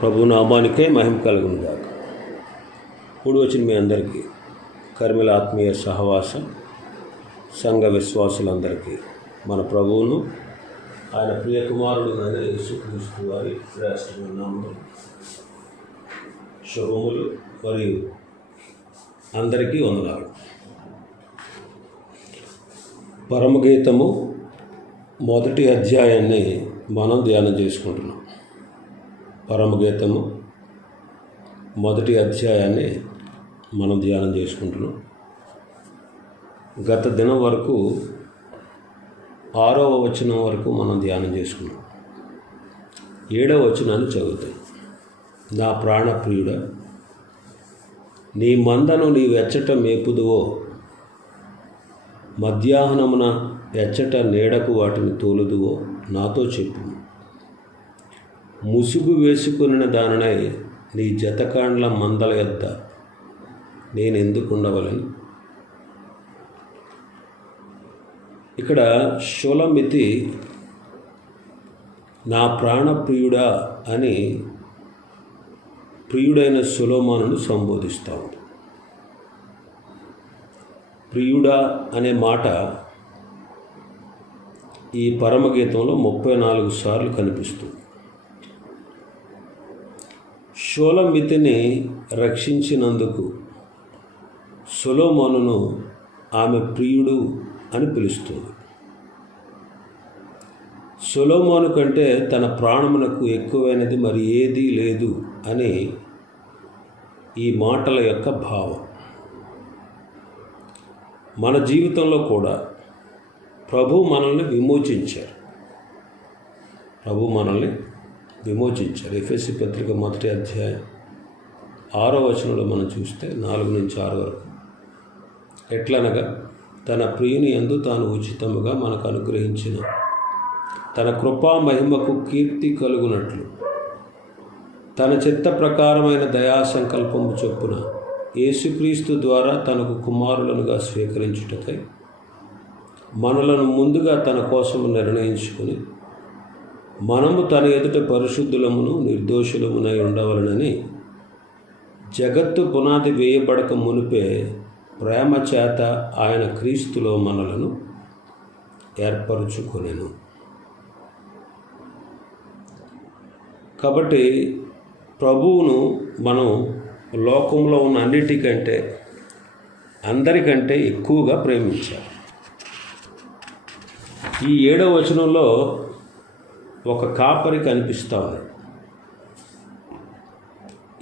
ప్రభు నామానికే మహిమ కలుగును గాక కూడి వచ్చిన మీ అందరికీ కర్మిల ఆత్మీయ సహవాసం సంఘ విశ్వాసులందరికీ మన ప్రభువును ఆయన ప్రియకుమారుడు అయిన యేసుక్రీస్తు వారి శ్రేష్టమైన శుభములు మరియు అందరికీ వందనాలు. పరమగీతము మొదటి అధ్యాయాన్ని మనం ధ్యానం చేసుకుంటున్నాం. పరమగీతము మొదటి అధ్యాయాన్ని మనం ధ్యానం చేసుకుంటున్నాం. గత దినం వరకు ఆరవ వచనం వరకు మనం ధ్యానం చేసుకున్నాం. ఏడవ వచనాన్ని చదువుతాం. నా ప్రాణప్రియుడ నీ మందను నీ వెచ్చట మేపుదువో మధ్యాహ్నమున ఎచ్చట నీడకు వాటిని తోలుదువో నాతో చెప్పు. ముసుగు వేసుకున్న దానినై నీ జతకాండ్ల మందల యొద్ద నేను ఎందుకు ఇక్కడ షోలమితి నా ప్రాణప్రియుడా అని ప్రియుడైన సులోమానును సంబోధిస్తూ ఉంది. ప్రియుడా అనే మాట ఈ పరమగీతంలో ముప్పై నాలుగు సార్లు కనిపిస్తుంది. షోలమితిని రక్షించినందుకు సొలోమోనును ఆమె ప్రియుడు అని పిలుస్తుంది. సొలోమోను కంటే తన ప్రాణమునకు ఎక్కువైనది మరి ఏదీ లేదు అని ఈ మాటల యొక్క భావం. మన జీవితంలో కూడా ప్రభు మనల్ని విమోచించారు. ప్రభు మనల్ని విమోచించారు. ఎఫ్ఎస్సి పత్రిక మొదటి అధ్యాయం ఆరో వచనంలో మనం చూస్తే నాలుగు నుంచి ఆరు వరకు. ఎట్లనగా తన ప్రియుని ఎందు తాను ఉచితముగా మనకు అనుగ్రహించిన తన కృపా మహిమకు కీర్తి కలుగునట్లు తన చిత్త ప్రకారమైన దయా సంకల్పము చొప్పున యేసుక్రీస్తు ద్వారా తనకు కుమారులనుగా స్వీకరించుటకై మనలను ముందుగా తన కోసము నిర్ణయించుకుని మనము తన ఎదుట పరిశుద్ధులమును నిర్దోషులమునై ఉండవలనని జగత్తు పునాది వేయబడక మునిపే ప్రేమ చేత ఆయన క్రీస్తులో మనలను ఏర్పరచుకొనెను. కాబట్టి ప్రభువును మనం లోకంలో ఉన్న అన్నిటికంటే అందరికంటే ఎక్కువగా ప్రేమించాలి. ఈ ఏడవ వచనంలో ఒక కాపరి కనిపిస్తూ ఉన్నాడు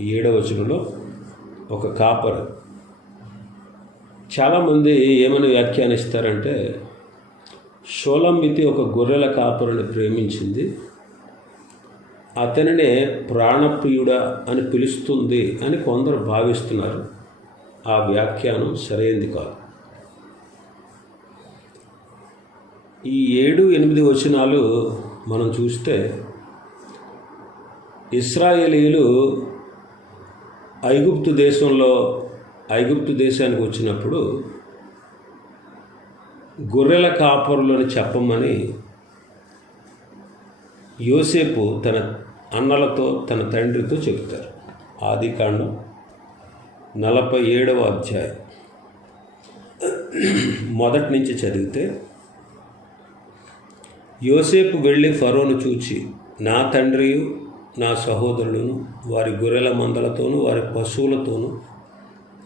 ఏడవ వచనంలో ఒక కాపరి. చాలామంది ఏమని వ్యాఖ్యానిస్తారంటే షోలంబితి ఒక గొర్రెల కాపరిని ప్రేమించింది. అతనినే ప్రాణప్రియుడ అని పిలుస్తుంది అని కొందరు భావిస్తున్నారు. ఆ వ్యాఖ్యానం సరైనది కాదు. ఈ ఏడు ఎనిమిది వచనాలు మనం చూస్తే ఇస్రాయేలీలు ఐగుప్తు దేశంలో ఐగుప్తు దేశానికి వచ్చినప్పుడు గొర్రెల కాపరులని చెప్పమని యోసేపు తన అన్నలతో తన తండ్రితో చెబుతారు. ఆది కాండం నలభై ఏడవ అధ్యాయం. మొదటి నుంచి చదివితే యోసేపు వెళ్ళి ఫరోను చూచి నా తండ్రియు నా సహోదరులను వారి గొర్రెల మందలతోనూ వారి పశువులతోనూ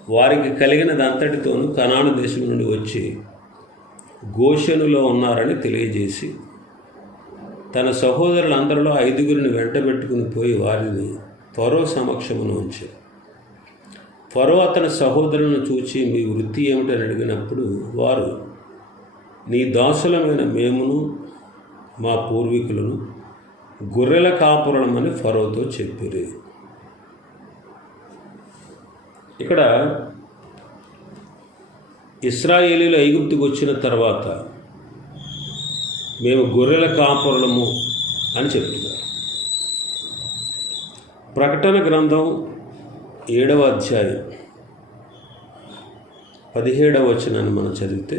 వారికి కలిగినదంతటితోనూ కనాను దేశం నుండి వచ్చి గోషనులో ఉన్నారని తెలియజేసి తన సహోదరులందరిలో ఐదుగురిని వెంటబెట్టుకుని పోయి వారిని ఫరో సమక్షమును ఉంచి ఫరో అతని సహోదరులను చూచి మీ వృత్తి ఏమిటని అడిగినప్పుడు వారు నీ దాసులమైన మేమును మా పూర్వీకులను గొర్రెల కాపురమని ఫరోతో చెప్పిరి. ఇక్కడ ఇస్రాయేలీలు ఐగుప్తుకు వచ్చిన తర్వాత మేము గొర్రెల కాపురలము అని చెప్తున్నారు. ప్రకటన గ్రంథం ఏడవ అధ్యాయం పదిహేడవ వచనాన్ని మనం చదివితే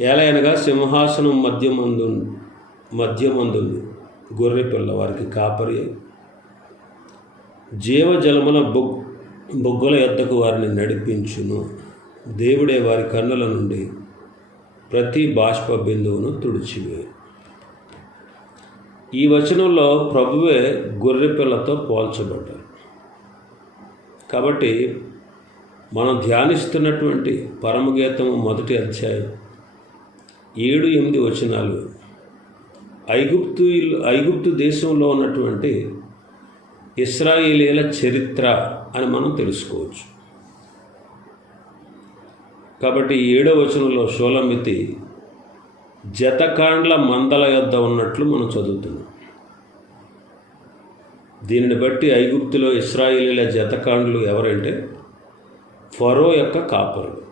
ఏలయనగా సింహాసనం మధ్యమందు మధ్యమందు గొర్రె పిల్ల వారికి కాపరి జీవజలముల బొగ్ బొగ్గుల యొద్దకు వారిని నడిపించును. దేవుడే వారి కన్నుల నుండి ప్రతి బాష్ప బిందువును తుడిచివే. ఈ వచనంలో ప్రభువే గొర్రెపిల్లతో పోల్చబడ్డారు కాబట్టి మనం ధ్యానిస్తున్నటువంటి పరమగీతము మొదటి అధ్యాయం ఏడు ఎనిమిది వచనాలు. ఐగుప్తు ఐగుప్తు దేశంలో ఉన్నటువంటి ఇస్రాయేలీల చరిత్ర అని మనం తెలుసుకోవచ్చు. కాబట్టి ఏడో వచనంలో షోలమితి జతకాండ్ల మందల యొద్ద ఉన్నట్లు మనం చదువుతున్నాం. దీనిని బట్టి ఐగుప్తులో ఇస్రాయేలీల జతకాండ్లు ఎవరంటే ఫరో యొక్క కాపరులు.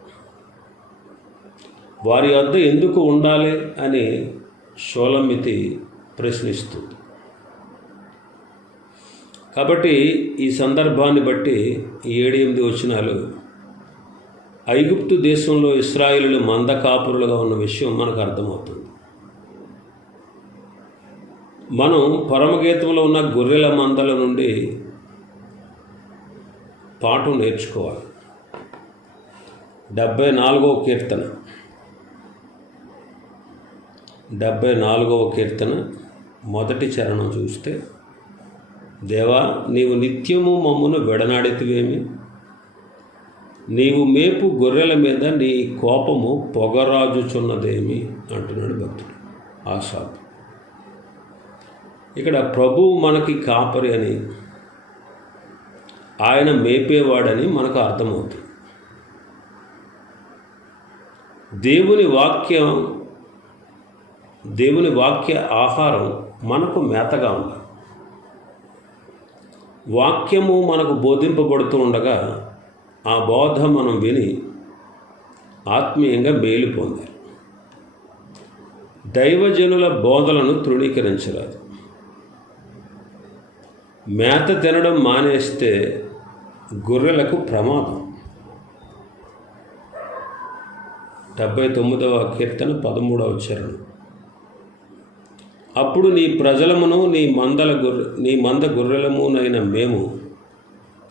వారి వద్ద ఎందుకు ఉండాలి అని షోలమితి ప్రశ్నిస్తుంది. కాబట్టి ఈ సందర్భాన్ని బట్టి ఏడు ఎనిమిది వచనాలు ఐగుప్తు దేశంలో ఇస్రాయిలు మంద కాపురులుగా ఉన్న విషయం మనకు అర్థమవుతుంది. మనం పరమగీతంలో ఉన్న గొర్రెల మందల నుండి పాఠం నేర్చుకోవాలి. డెబ్భై నాలుగవ కీర్తన. డెబ్భై నాలుగవ కీర్తన మొదటి చరణం చూస్తే దేవా నీవు నిత్యము మమ్మును విడనాడితివేమి? నీవు మేపు గొర్రెల మీద నీ కోపము పొగరాజుచున్నదేమి? అంటున్నాడు భక్తుడు. ఆశాబ్ ఇక్కడ ప్రభువు మనకి కాపరి అని ఆయన మేపేవాడని మనకు అర్థమవుతుంది. దేవుని వాక్యం దేవుని వాక్య ఆహారం మనకు మేతగా ఉండాలి వాక్యము మనకు బోధింపబడుతూ ఉండగా ఆ బోధ మనం విని ఆత్మీయంగా మేలు పొందాలి. దైవజనుల బోధలను తృణీకరించరాదు. మేత తినడం మానేస్తే గొర్రెలకు ప్రమాదం. డెబ్భై తొమ్మిదవ కీర్తన పదమూడవ చరణం. అప్పుడు నీ ప్రజలమును నీ మందల గొర్రె నీ మంద గొర్రెలమునైన మేము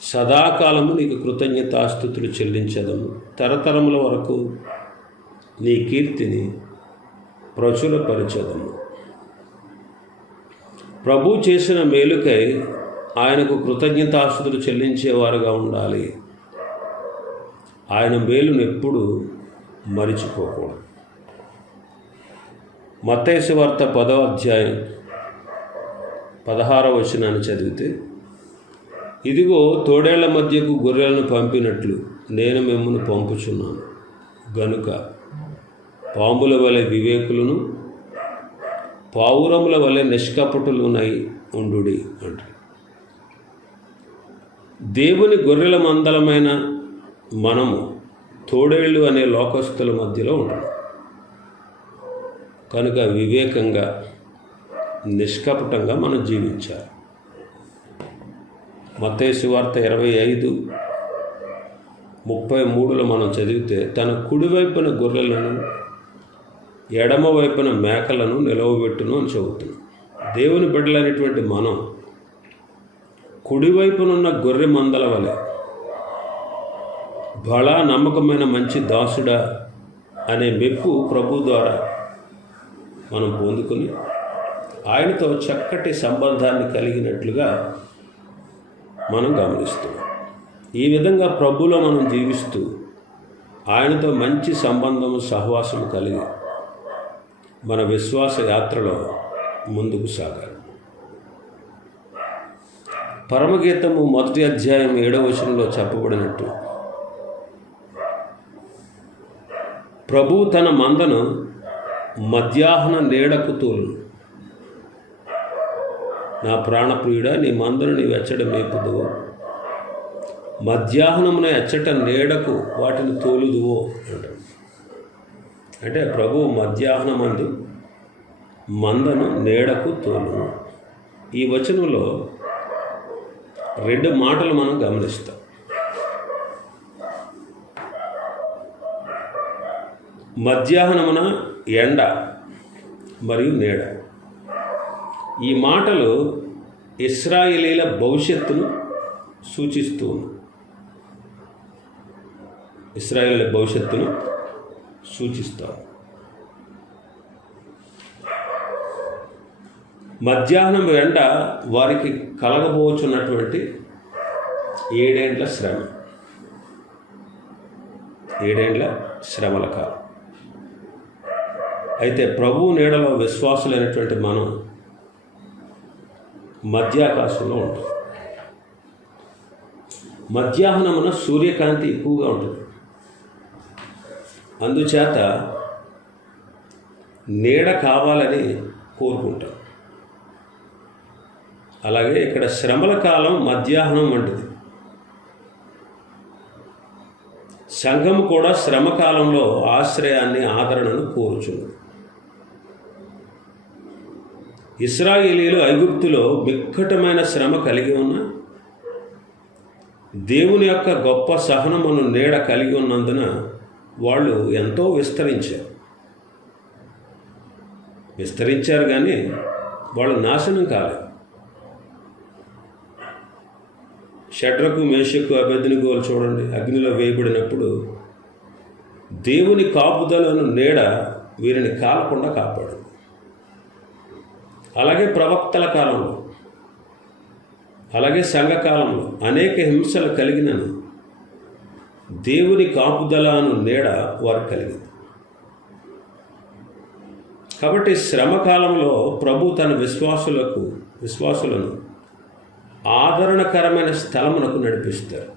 సదాకాలము నీకు కృతజ్ఞతాస్థుతులు చెల్లించదము. తరతరముల వరకు నీ కీర్తిని ప్రచురపరచదము. ప్రభు చేసిన మేలుకై ఆయనకు కృతజ్ఞతాస్థుతులు చెల్లించేవారుగా ఉండాలి. ఆయన మేలును ఎప్పుడు మరిచిపోకూడదు. మత్తేసు వార్త పదవ అధ్యాయం పదహారవ వచనాన్ని చదివితే ఇదిగో తోడేళ్ళ మధ్యకు గొర్రెలను పంపినట్లు నేను మిమ్మల్ని పంపుచున్నాను. గనుక పాముల వలె వివేకులను పావురముల వలె నిష్కపటులునై ఉండుడి అంటారు దేవుని గొర్రెల మందలమైన మనము తోడేళ్ళు అనే లోకస్తుల మధ్యలో ఉంటాం. కనుక వివేకంగా నిష్కపటంగా మనం జీవించాలి. మతేసు వార్త ఇరవై ఐదు ముప్పై మూడులో మనం చదివితే తన కుడివైపున గొర్రెలను ఎడమ వైపున మేకలను నిలవబెట్టును అని చెబుతున్నాం దేవుని బిడ్డలైనటువంటి మనం కుడివైపునున్న గొర్రె మందల వలె బళ నమ్మకమైన మంచి దాసుడా అనే మెప్పు ప్రభు ద్వారా మనం పొందుకొని ఆయనతో చక్కటి సంబంధాన్ని కలిగినట్లుగా మనం గమనిస్తున్నాం. ఈ విధంగా ప్రభులో మనం జీవిస్తూ ఆయనతో మంచి సంబంధము సహవాసము కలిగి మన విశ్వాస యాత్రలో ముందుకు సాగాలి. పరమగీతము మొదటి అధ్యాయం ఏడవ వచనంలో చెప్పబడినట్టు ప్రభు తన మందను మధ్యాహ్న నీడకు తోలు నా ప్రాణప్రియుడ నీ మందులు నీ వెచ్చడ మేపుదువు. మధ్యాహ్నమున ఎచ్చట నీడకు వాటిని తోలుదువో అంటాడు. అంటే ప్రభు మధ్యాహ్నమందు మందను నీడకు తోలును. ఈ వచనంలో రెండు మాటలు మనం గమనిస్తాం. మధ్యాహ్నమున ఎండ మరియు నీడ. ఈ మాటలు ఇస్రాయిలీల భవిష్యత్తును సూచిస్తూ ఇస్రాయిల్ భవిష్యత్తును సూచిస్తారు మధ్యాహ్నం ఎండ వారికి కలగబోచున్నటువంటి ఏడేండ్ల శ్రమ. ఏడేండ్ల శ్రమల కాలం. అయితే ప్రభువు నీడలో విశ్వాసులైనటువంటి మనం మధ్యాకాశంలో ఉంటాం. మధ్యాహ్నమున సూర్యకాంతి ఎక్కువగా ఉంటుంది. అందుచేత నీడ కావాలని కోరుకుంటాం. అలాగే ఇక్కడ శ్రమల కాలం మధ్యాహ్నం వంటిది. సంఘం కూడా శ్రమకాలంలో ఆశ్రయాన్ని ఆదరణను కోరుచుంది. ఇస్రాయేలీలు ఐగుప్తులో మిక్కటమైన శ్రమ కలిగి ఉన్న దేవుని యొక్క గొప్ప సహనమును నీడ కలిగి ఉన్నందున వాళ్ళు ఎంతో విస్తరించారు. విస్తరించారు కానీ వాళ్ళు నాశనం కాలేదు. షడ్రకు మేషకు అభ్యర్థినిగోలు చూడండి అగ్నిలో వేయబడినప్పుడు దేవుని కాపుదలను నీడ వీరిని కాలకుండా కాపాడు అలాగే ప్రవక్తల కాలంలో అలాగే సంఘకాలంలో అనేక హింసలు కలిగినను. దేవుని కాపుదలను నీడ వారు కలిగింది. కాబట్టి శ్రమకాలంలో ప్రభు తన విశ్వాసులకు విశ్వాసులను ఆదరణకరమైన స్థలమునకు నడిపిస్తారు.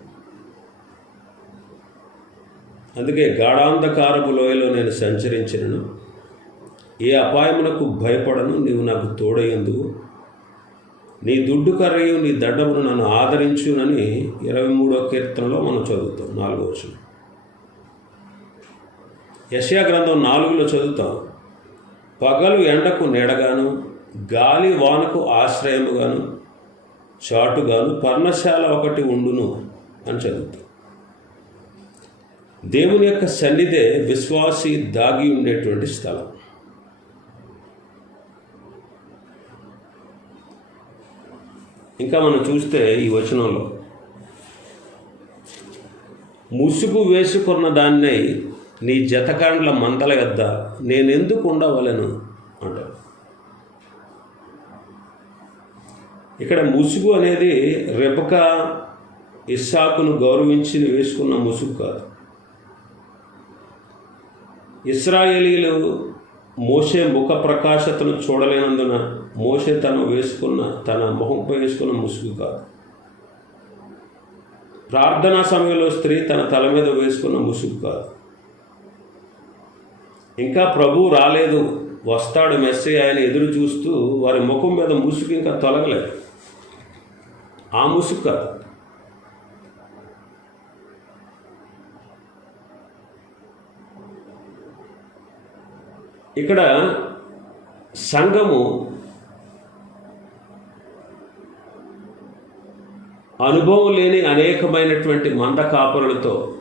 అందుకే గాఢాంధకారపు లోయలో నేను సంచరించినను. ఏ అపాయమునకు భయపడను నీవు నాకు తోడయ్యేందుకు. నీ దుడ్డు కర్రయు నీ దడ్డమును నన్ను ఆదరించునని ఇరవై మూడో కీర్తనలో మనం చదువుతాం నాలుగో వచ్చిన యశయా గ్రంథం నాలుగులో చదువుతాం. పగలు ఎండకు నీడగాను గాలి వానకు ఆశ్రయముగాను చాటుగాను పర్ణశాల ఒకటి ఉండును అని చదువుతాం. దేవుని యొక్క సన్నిధే విశ్వాసి దాగి ఉండేటువంటి స్థలం. ఇంకా మనం చూస్తే ఈ వచనంలో ముసుగు వేసుకున్న దాన్నై నీ జతకాండ్ల మందల యొద్ద నేనెందుకు ఉండవలను? అంటారు. ఇక్కడ ముసుగు అనేది రెపక ఇస్సాకును గౌరవించి వేసుకున్న ముసుగు కాదు. ఇస్రాయేలీలు మోసే ముఖ ప్రకాశతను చూడలేనందున మోసే తను వేసుకున్న తన మొహంపై వేసుకున్న ముసుగు కాదు. ప్రార్థనా సమయంలో స్త్రీ తన తల మీద వేసుకున్న ముసుగు కాదు. ఇంకా ప్రభు రాలేదు. వస్తాడు మెస్సే ఆయన ఎదురు చూస్తూ వారి ముఖం మీద ముసుగు ఇంకా తొలగలేదు. ఆ ముసుగు కాదు. ఇక్కడ సంఘము అనుభవం లేని అనేకమైనటువంటి మంద కాపురులతో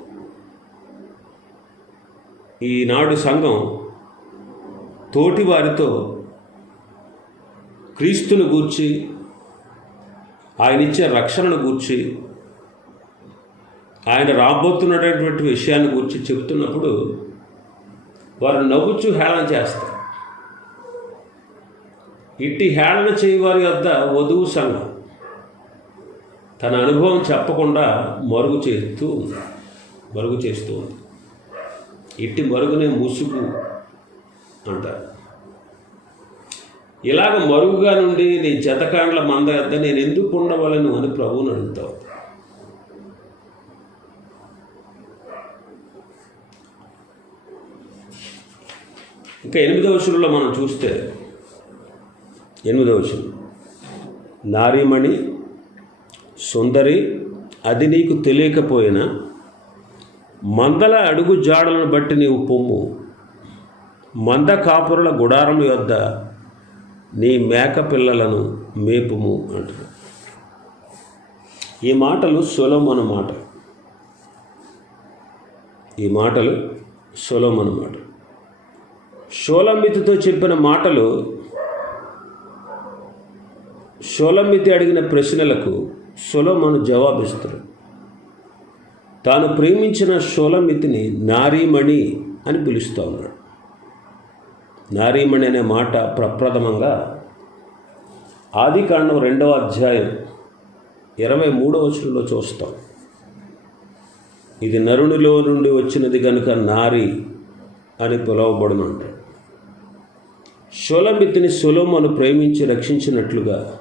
ఈనాడు సంఘం తోటి వారితో క్రీస్తును గూర్చి ఆయన ఇచ్చే రక్షణను గూర్చి ఆయన రాబోతున్నటువంటి విషయాన్ని గురించి చెప్తున్నప్పుడు వారు నవ్వుచు హేళన చేస్తారు. ఇట్టి హేళన చేయవారి వద్ద వధువు సంఘం. తన అనుభవం చెప్పకుండా మరుగు చేస్తూ ఉంది. మరుగు చేస్తూ ఉంది. ఇట్టి మరుగునే ముసుగు అంటారు. ఇలాగ మరుగుగా నుండి నీ జతకాండ్ల మంద వద్ద నేను ఎందుకు ఉండవలను అని ప్రభువుని అడుగుతావు. ఇంకా ఎనిమిదవ శురులో మనం చూస్తే ఎనిమిదవ శురు నారీమణి సుందరి అది నీకు తెలియకపోయినా మందల అడుగు జాడలను బట్టి నీవు పొమ్ము. మంద కాపురుల గుడారం యొద్ద నీ మేక పిల్లలను మేపుము అంటారు ఈ మాటలు సులమన మాట. ఈ మాటలు సులమన మాట. షోలమితితో చెప్పిన మాటలు షోలమితి అడిగిన ప్రశ్నలకు సొలొమోను జవాబిస్తాడు తాను ప్రేమించిన షోలమితిని నారీమణి అని పిలుస్తూ ఉన్నాడు. నారీమణి అనే మాట ప్రప్రథమంగా ఆదికాండం రెండవ అధ్యాయం ఇరవై మూడవ వచనంలో చూస్తాం. ఇది నరునిలో నుండి వచ్చినది కనుక నారి అని పిలువబడునంటాడు షోలమితిని సొలోమను ప్రేమించి రక్షించినట్లుగా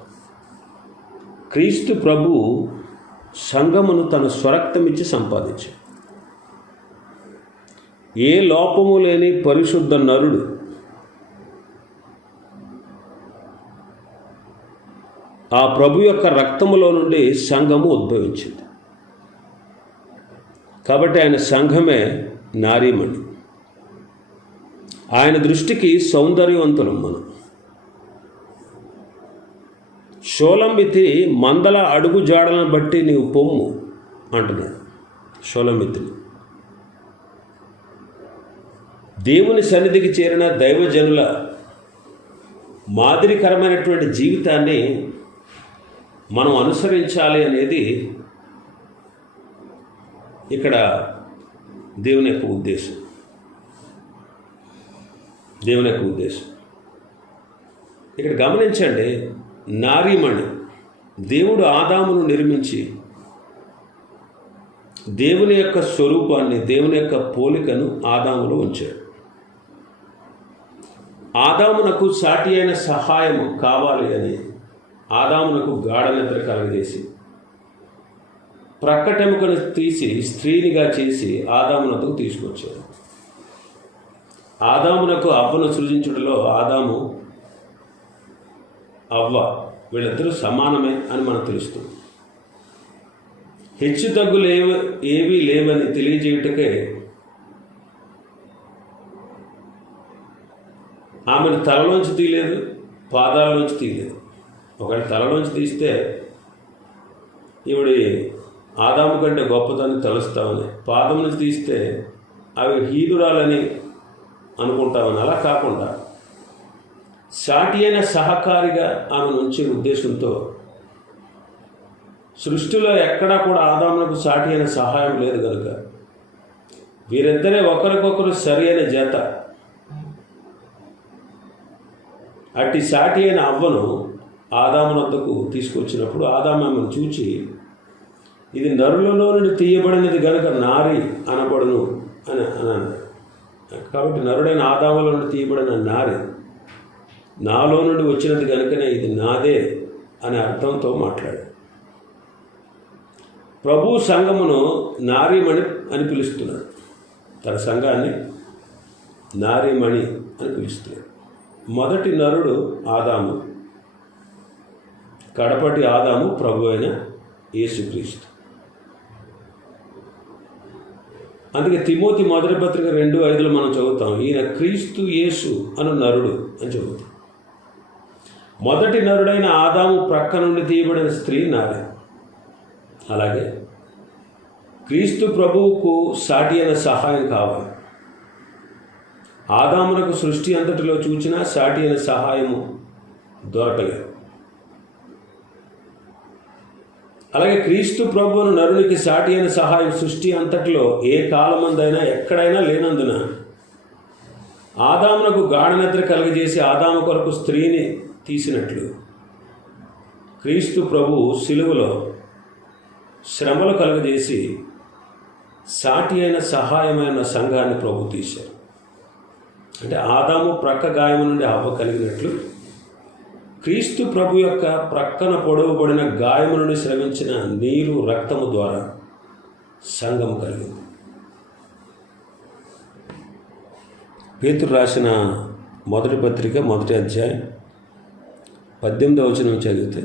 క్రీస్తు ప్రభు సంఘమును తన స్వరక్తమిచ్చి సంపాదించాడు. ఏ లోపము లేని పరిశుద్ధ నరుడు ఆ ప్రభు యొక్క రక్తములో నుండి సంఘము ఉద్భవించింది. కాబట్టి ఆయన సంఘమే నారీమణి. ఆయన దృష్టికి సౌందర్యవంతులం మనం. షోలంబితి మందల అడుగు జాడలను బట్టి నీవు పొమ్ము అంటున్నాడు షోలంబితుడు దేవుని సన్నిధికి చేరిన దైవజనుల మాదిరికరమైనటువంటి జీవితాన్ని మనం అనుసరించాలి అనేది ఇక్కడ దేవుని యొక్క ఉద్దేశం. దేవుని యొక్క ఉద్దేశం. ఇక్కడ గమనించండి నారీమణి దేవుడు ఆదామును నిర్మించి దేవుని యొక్క స్వరూపాన్ని దేవుని యొక్క పోలికను ఆదాములో ఉంచాడు. ఆదామునకు సాటి అయిన సహాయం కావాలి అని ఆదామునకు గాఢ నిద్ర కలగజేసి ప్రక్కటెముకను తీసి స్త్రీనిగా చేసి ఆదామునకు తీసుకొచ్చాడు. ఆదామునకు అవ్వను సృజించుటలో ఆదాము అవ్వ. వీళ్ళిద్దరూ సమానమే అని మనం తెలుస్తుంది. హెచ్చు తగ్గులు ఏవి ఏవీ లేవని తెలియజేయుటకే ఆమెను తలలోంచి తీయలేదు పాదాలలోంచి తీయలేదు. ఒకవేళ తలలోంచి తీస్తే ఈవిడి ఆదాము కంటే గొప్పదాన్ని తలుస్తామని పాదం నుంచి తీస్తే అవి హీదురాలని అనుకుంటామని అలా కాకుండా సాటి అయిన సహకారిగా ఆమె నుంచి ఉద్దేశంతో సృష్టిలో ఎక్కడా కూడా ఆదామునకు సాటి అయిన సహాయం లేదు కనుక వీరిద్దరే ఒకరికొకరు సరి అయిన జత. అట్టి సాటి అయిన అవ్వను ఆదామునద్దకు తీసుకొచ్చినప్పుడు ఆదాము ఆమెను చూచి ఇది నరులలో నుండి తీయబడినది గనుక నారి అనబడును అని అన్నాను కాబట్టి నరుడైన ఆదాముల నుండి తీయబడిన నారి నాలో నుండి వచ్చినది కనుకనే ఇది నాదే అనే అర్థంతో మాట్లాడు ప్రభు సంఘమును నారీమణి అని పిలుస్తున్నాడు. తన సంఘాన్ని నారీమణి అని పిలుస్తున్నాడు. మొదటి నరుడు ఆదాము. కడపటి ఆదాము ప్రభు అయిన యేసుక్రీస్తు. అందుకే తిమోతి మొదటి పత్రిక రెండు ఐదులో మనం చదువుతాం. ఈయన క్రీస్తు యేసు అను నరుడు అని చదువుతాం. మొదటి నరుడైన ఆదాము ప్రక్క నుండి తీయబడిన స్త్రీ నారి అలాగే క్రీస్తు ప్రభువుకు సాటి అయిన సహాయం కావాలి. ఆదామునకు సృష్టి అంతటిలో చూచినా సాటి అయిన సహాయము దొరకలేదు. అలాగే క్రీస్తు ప్రభువును నరునికి సాటి అయిన సహాయం సృష్టి అంతటిలో ఏ కాలమందైనా ఎక్కడైనా లేనందున ఆదామునకు గాఢనిద్ర కలుగజేసి ఆదాము కొరకు స్త్రీని తీసినట్లు. క్రీస్తు ప్రభు సిలువలో శ్రమలు కలుగజేసి సాటి అయిన సహాయమైన సంఘాన్ని ప్రభు తీశారు. అంటే ఆదాము ప్రక్క గాయము నుండి అవ్వ కలిగినట్లు క్రీస్తు ప్రభు యొక్క ప్రక్కన పొడవబడిన గాయము నుండి శ్రమించిన నీరు రక్తము ద్వారా సంఘం కలిగింది. పేతురు రాసిన మొదటి పత్రిక మొదటి అధ్యాయం పద్దెనిమిదవ వచనం చదివితే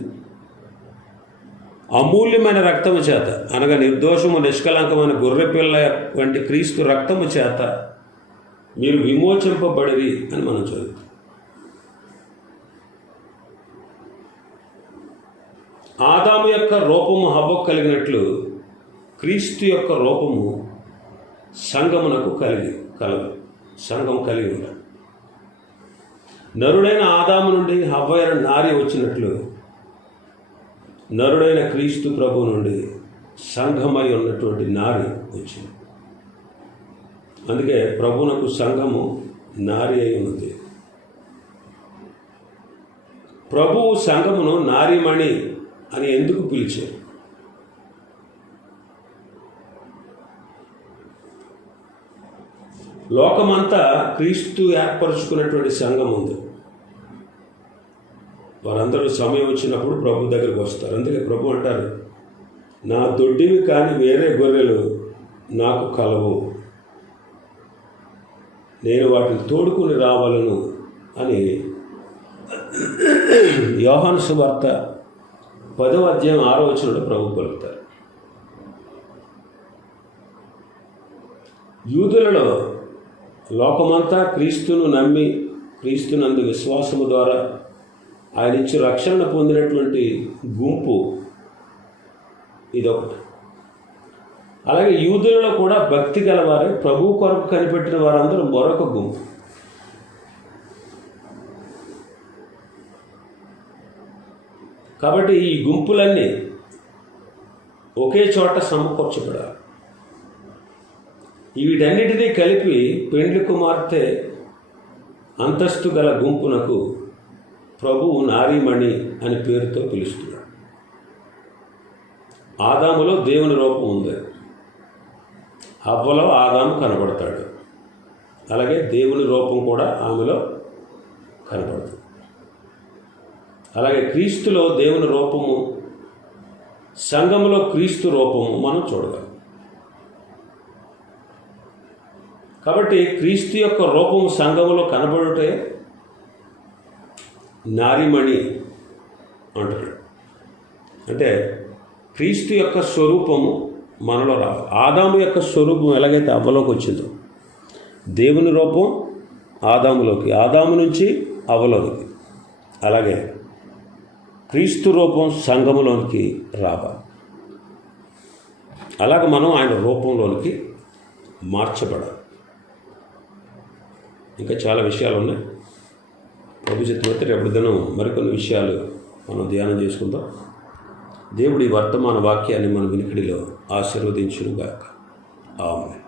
అమూల్యమైన రక్తము చేత అనగా నిర్దోషము నిష్కలంకమైన గొర్రెపిల్ల వంటి క్రీస్తు రక్తము చేత మీరు విమోచింపబడిరి అని మనం చదువుతాం. ఆదాము యొక్క రూపము హబ్బకు కలిగినట్లు క్రీస్తు యొక్క రూపము సంగమునకు కలిగి కలదు సంఘం కలిగి ఉండాలి నరుడైన ఆదాము నుండి హవ్వైన నారి వచ్చినట్లు నరుడైన క్రీస్తు ప్రభు నుండి సంఘమై ఉన్నటువంటి నారి వచ్చింది. అందుకే ప్రభునకు సంఘము నారి అయి ఉన్నది. ప్రభువు సంఘమును నారిమణి అని ఎందుకు పిలిచారు? లోకమంతా క్రీస్తు ఏర్పరచుకున్నటువంటి సంఘం ఉంది. వారందరూ సమయం వచ్చినప్పుడు ప్రభు దగ్గరికి వస్తారు. అందుకే ప్రభు అంటారు నా దొడ్డివి కానీ వేరే గొర్రెలు నాకు కలవు. నేను వాటిని తోడుకుని రావాలను అని యోహాను సువార్త పదవ అధ్యాయం ఆరో వచ్చినట్టు ప్రభు పలుకుతారు. యూదులలో లోకమంతా క్రీస్తును నమ్మి క్రీస్తునందు విశ్వాసము ద్వారా ఆయన ఇచ్చి రక్షణ పొందినటువంటి గుంపు ఇదొకటి. అలాగే యూదులలో కూడా భక్తి గలవారే ప్రభు కొరకు కనిపెట్టిన వారందరూ మరొక గుంపు. కాబట్టి ఈ గుంపులన్నీ ఒకే చోట సమకూర్చబడాలి. వీటన్నిటినీ కలిపి పెండ్లి కుమార్తె అంతస్తు గల గుంపునకు ప్రభువు నారీమణి అని పేరుతో పిలుస్తున్నాడు. ఆదాములో దేవుని రూపం ఉంది. అవ్వలో ఆదాము కనబడతాడు. అలాగే దేవుని రూపం కూడా ఆమెలో కనపడుతుంది అలాగే క్రీస్తులో దేవుని రూపము సంఘములో క్రీస్తు రూపము మనం చూడగలం. కాబట్టి క్రీస్తు యొక్క రూపం సంఘములో కనబడుటే నారిమణి అంటాడు. అంటే క్రీస్తు యొక్క స్వరూపము మనలో రావాలి. ఆదాము యొక్క స్వరూపం ఎలాగైతే అవ్వలోకి వచ్చిందో దేవుని రూపం ఆదాములోకి ఆదాము నుంచి అవ్వలోనికి. అలాగే క్రీస్తు రూపం సంఘములోనికి రావాలి. అలాగ మనం ఆయన రూపంలోనికి మార్చబడాలి. ఇంకా చాలా విషయాలు ఉన్నాయి ప్రభు చిత్తమైతే రేపటి దినం మరికొన్ని విషయాలు మనం ధ్యానం చేసుకుందాం. దేవుడి వర్తమాన వాక్యాన్ని మన వినికిడిలో ఆశీర్వదించునుగాక. ఆమె